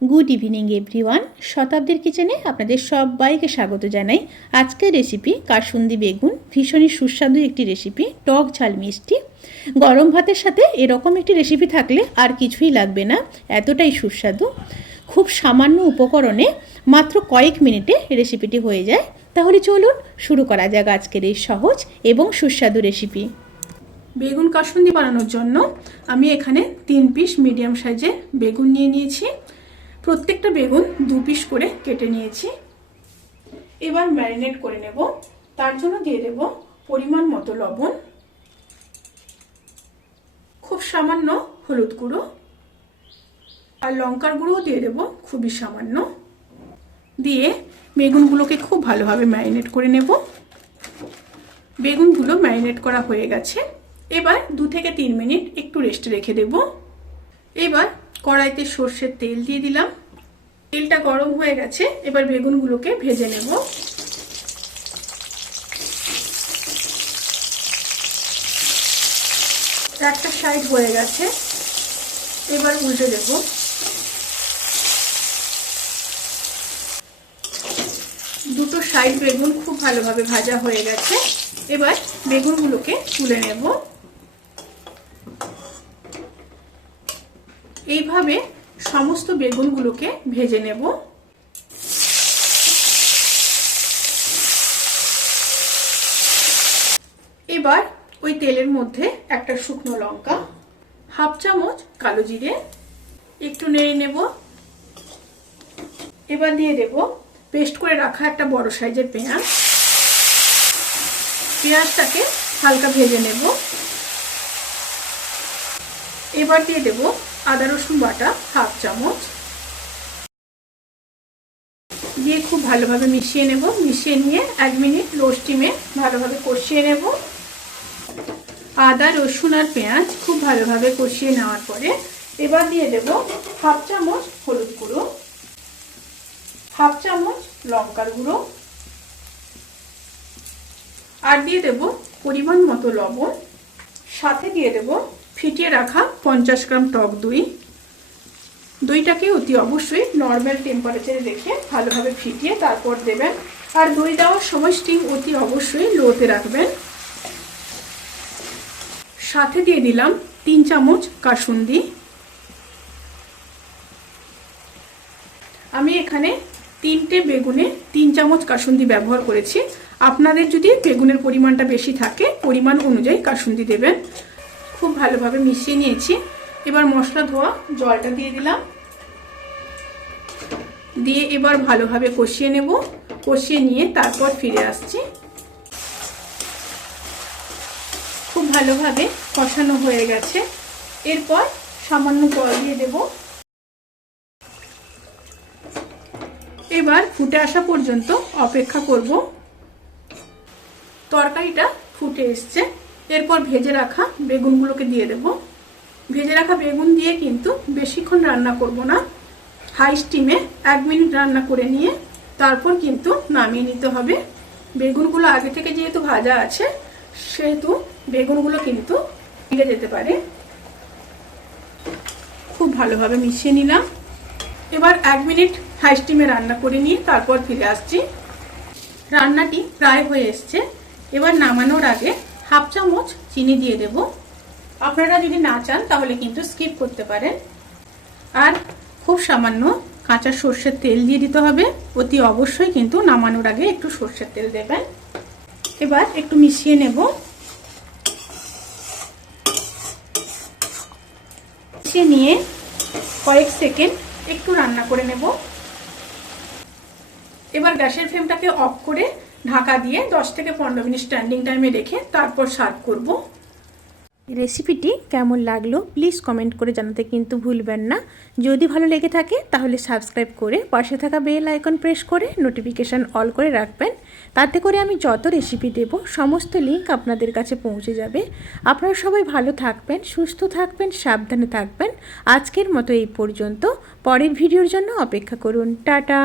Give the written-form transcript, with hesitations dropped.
Good evening everyone. শতাব্দীর কিচেনে আপনাদের সবাইকে স্বাগত জানাই। আজকের রেসিপি কাসুন্দি বেগুন, ভীষণই সুস্বাদু একটি রেসিপি, টক ঝাল মিষ্টি। গরম ভাতের সাথে এরকম একটি রেসিপি থাকলে আর কিছুই লাগবে না, এতটাই সুস্বাদু। খুব সামান্য উপকরণে মাত্র কয়েক মিনিটে রেসিপিটি হয়ে যায়। তাহলে চলুন শুরু করা যাক আজকের এই সহজ এবং সুস্বাদু রেসিপি। বেগুন কাসুন্দি বানানোর জন্য আমি এখানে 3 পিস মিডিয়াম সাইজের বেগুন নিয়েছি। প্রত্যেকটা বেগুন 2 পিস করে কেটে নিয়েছি। এবার ম্যারিনেট করে নেব। তার জন্য দিয়ে দেব পরিমাণ মতো লবণ, খুব সামান্য হলুদ গুঁড়ো আর লঙ্কার গুঁড়োও দিয়ে দেব খুবই সামান্য। দিয়ে বেগুনগুলোকে খুব ভালোভাবে ম্যারিনেট করে নেব। বেগুনগুলো ম্যারিনেট করা হয়ে গেছে। এবার 2 থেকে 3 মিনিট একটু রেস্টে রেখে দেব। এবার কড়াইতে সর্ষের তেল দিয়ে দিলাম। তেলটা গরম হয়ে গেছে। এবার বেগুনগুলোকে ভেজে নেব। একটা সাইড হয়ে গেছে, এবার উল্টে দেব। দুটো সাইড বেগুন খুব ভালোভাবে ভাজা হয়ে গেছে। এবার বেগুনগুলোকে তুলে নেব। এইভাবে সমস্ত বেগুনগুলোকে ভেজে নেব। এবার ওই তেলের মধ্যে একটা শুকনো লঙ্কা, হাফ চামচ কালো জিরে, একটু নেড়ে নেব। এবার দিয়ে দেব পেস্ট করে রাখা একটা বড় সাইজের পেঁয়াজ। পেঁয়াজটাকে হালকা ভেজে নেব। এবার দিয়ে দেব আদা রসুন বাটা হাফ চামচ, দিয়ে খুব ভালোভাবে মিশিয়ে নেব। মিশিয়ে নিয়ে 1 মিনিট লো স্টিমে ভালোভাবে কষিয়ে নেব। আদা রসুন আর পেঁয়াজ খুব ভালোভাবে কষিয়ে নেওয়ার পরে এবার দিয়ে দেব হাফ চামচ হলুদ গুঁড়ো, হাফ চামচ লঙ্কার গুঁড়ো আর দিয়ে দেব পরিমাণ মতো লবণ। সাথে দিয়ে দেব ফিটিয়ে রাখা 50 গ্রাম টক দই। দইটাকে অতি অবশ্যই নর্মাল টেম্পারেচারে রেখে ভালোভাবে ফিটিয়ে তারপর দেবেন। আর দই দেওয়ার সময় স্টিম অতি অবশ্যই লোতে রাখবেন। সাথে দিয়ে দিলাম 3 চামচ কাসুন্দি। আমি এখানে 3টে বেগুনে 3 চামচ কাসুন্দি ব্যবহার করেছি। আপনাদের যদি বেগুনের পরিমাণটা বেশি থাকে পরিমাণ অনুযায়ী কাসুন্দি দেবেন। খুব ভালোভাবে মিশিয়ে নিয়েছি। এবার মশলা ধোয়া জলটা দিয়ে দিলাম। দিয়ে এবার ভালোভাবে কষিয়ে নেব। কষিয়ে নিয়ে তারপর ফিরে আসছি। খুব ভালোভাবে কষানো হয়ে গেছে। এরপর সামান্য জল দিয়ে দেব। এবার ফুটে আসা পর্যন্ত অপেক্ষা করব। তরকারিটা ফুটে এসছে। এরপর ভেজে রাখা বেগুনগুলোকে দিয়ে দেব। ভেজে রাখা বেগুন দিয়ে কিন্তু বেশিক্ষণ রান্না করব না। হাই স্টিমে 1 মিনিট রান্না করে নিয়ে তারপর কিন্তু নামিয়ে নিতে হবে। বেগুনগুলো আগে থেকে যেহেতু ভাজা আছে সেহেতু বেগুনগুলো কিন্তু ভেঙে যেতে পারে। খুব ভালোভাবে মিশিয়ে নিলাম। এবার 1 মিনিট হাই স্টিমে রান্না করে নিয়ে তারপর ফিরে আসছি। রান্নাটি প্রায় হয়ে এসছে। এবার নামানোর আগে হাফ চামচ চিনি দিয়ে দেব। আপনারা যদি না চান তাহলে কিন্তু স্কিপ করতে পারেন। আর খুব সামান্য কাঁচা সর্ষের তেল দিয়ে দিতে হবে। অতি অবশ্যই কিন্তু নামানোর আগে একটু সর্ষের তেল দেবেন। এবার একটু মিশিয়ে নেব। মিশিয়ে নিয়ে কয়েক সেকেন্ড একটু রান্না করে নেব। এবার গ্যাসের ফ্লেমটাকে অফ করে ঢাকা দিয়ে 10 থেকে 15 মিনিট স্ট্যান্ডিং টাইমে রেখে তারপর সার্ভ করব। রেসিপিটি কেমন লাগলো প্লিজ কমেন্ট করে জানাতে কিন্তু ভুলবেন না। যদি ভালো লেগে থাকে তাহলে সাবস্ক্রাইব করে পাশে থাকা বেল আইকন প্রেস করে নোটিফিকেশান অল করে রাখবেন। তাতে করে আমি যত রেসিপি দেব সমস্ত লিঙ্ক আপনাদের কাছে পৌঁছে যাবে। আপনারা সবাই ভালো থাকবেন, সুস্থ থাকবেন, সাবধানে থাকবেন। আজকের মতো এই পর্যন্ত। পরের ভিডিওর জন্য অপেক্ষা করুন। টাটা।